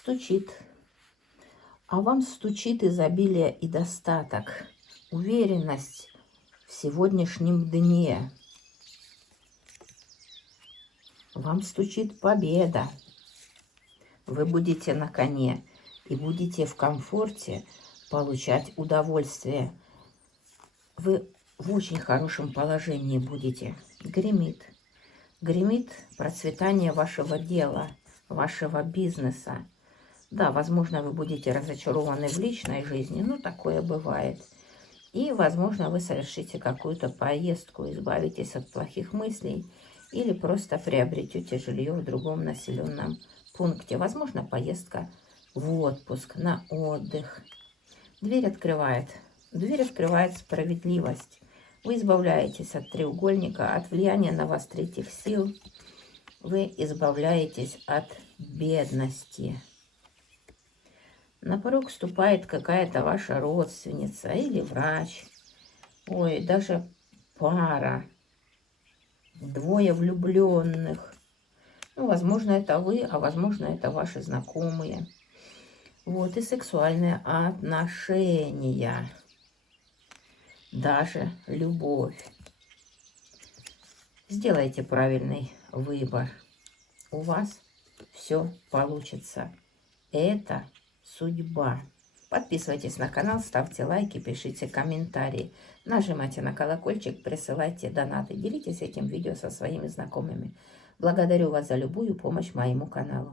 стучит. А вам стучит изобилие и достаток, уверенность в сегодняшнем дне. Вам стучит победа. Вы будете на коне и будете в комфорте получать удовольствие. Вы в очень хорошем положении будете. Гремит. Гремит процветание вашего дела, вашего бизнеса. Да, возможно, вы будете разочарованы в личной жизни, но такое бывает. И, возможно, вы совершите какую-то поездку, избавитесь от плохих мыслей или просто приобретете жилье в другом населенном пункте. Возможно, поездка в отпуск, на отдых. Дверь открывает справедливость. Вы избавляетесь от треугольника, от влияния на вас третьих сил. Вы избавляетесь от бедности. На порог вступает какая-то ваша родственница или врач. Ой, даже пара. Двое влюбленных. Ну, возможно, это вы, а возможно, это ваши знакомые. Вот, и сексуальные отношения. Даже любовь. Сделайте правильный выбор. У вас все получится. Это судьба. Подписывайтесь на канал, ставьте лайки, пишите комментарии. Нажимайте на колокольчик, присылайте донаты. Делитесь этим видео со своими знакомыми. Благодарю вас за любую помощь моему каналу.